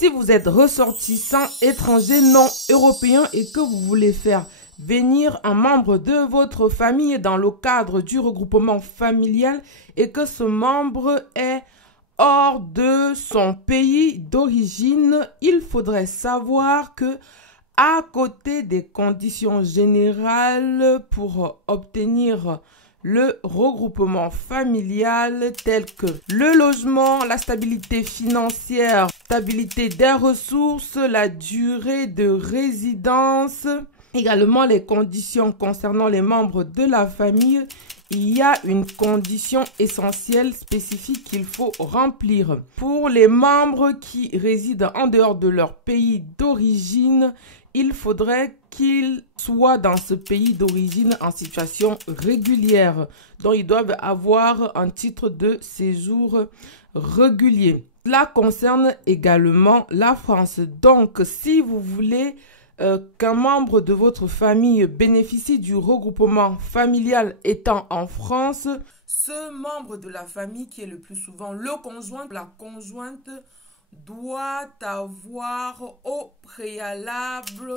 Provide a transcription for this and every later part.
Si vous êtes ressortissant étranger non européen et que vous voulez faire venir un membre de votre famille dans le cadre du regroupement familial et que ce membre est hors de son pays d'origine, il faudrait savoir que à côté des conditions générales pour obtenir le regroupement familial tels que le logement, la stabilité financière, stabilité des ressources, la durée de résidence, également les conditions concernant les membres de la famille, il y a une condition essentielle spécifique qu'il faut remplir. Pour les membres qui résident en dehors de leur pays d'origine, il faudrait qu'ils soient dans ce pays d'origine en situation régulière. Donc, ils doivent avoir un titre de séjour régulier. Cela concerne également la France. Donc, si vous voulez qu'un membre de votre famille bénéficie du regroupement familial étant en France, ce membre de la famille, qui est le plus souvent le conjoint, la conjointe, doit avoir au préalable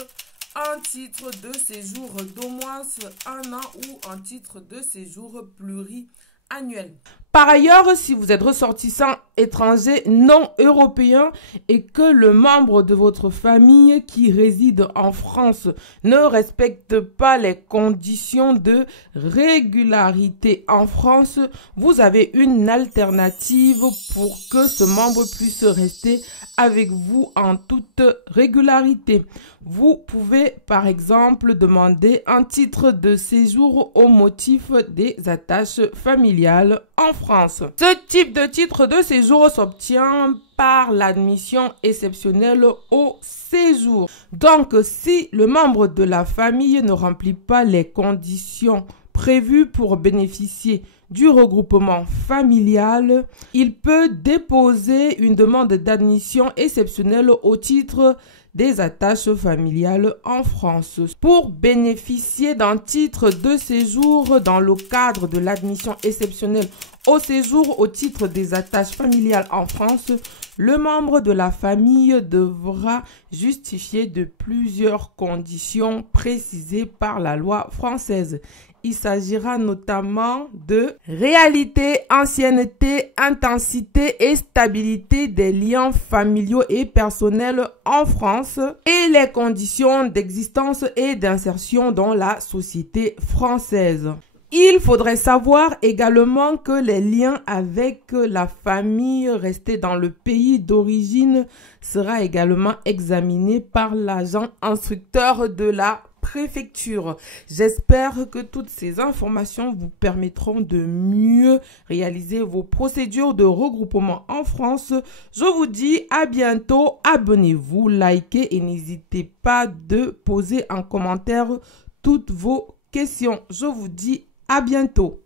un titre de séjour d'au moins 1 an ou un titre de séjour pluriannuel. Par ailleurs, si vous êtes ressortissant étranger non européen et que le membre de votre famille qui réside en France ne respecte pas les conditions de régularité en France, vous avez une alternative pour que ce membre puisse rester avec vous en toute régularité. Vous pouvez par exemple demander un titre de séjour au motif des attaches familiales en France. Ce type de titre de séjour s'obtient par l'admission exceptionnelle au séjour. Donc, si le membre de la famille ne remplit pas les conditions prévues pour bénéficier du regroupement familial, il peut déposer une demande d'admission exceptionnelle au titre des attaches familiales en France. Pour bénéficier d'un titre de séjour dans le cadre de l'admission exceptionnelle au séjour au titre des attaches familiales en France, le membre de la famille devra justifier de plusieurs conditions précisées par la loi française. Il s'agira notamment de réalité, ancienneté, intensité et stabilité des liens familiaux et personnels en France et les conditions d'existence et d'insertion dans la société française. Il faudrait savoir également que les liens avec la famille restée dans le pays d'origine sera également examiné par l'agent instructeur de la préfecture. J'espère que toutes ces informations vous permettront de mieux réaliser vos procédures de regroupement en France. Je vous dis à bientôt. Abonnez-vous, likez et n'hésitez pas de poser en commentaire toutes vos questions. Je vous dis à bientôt.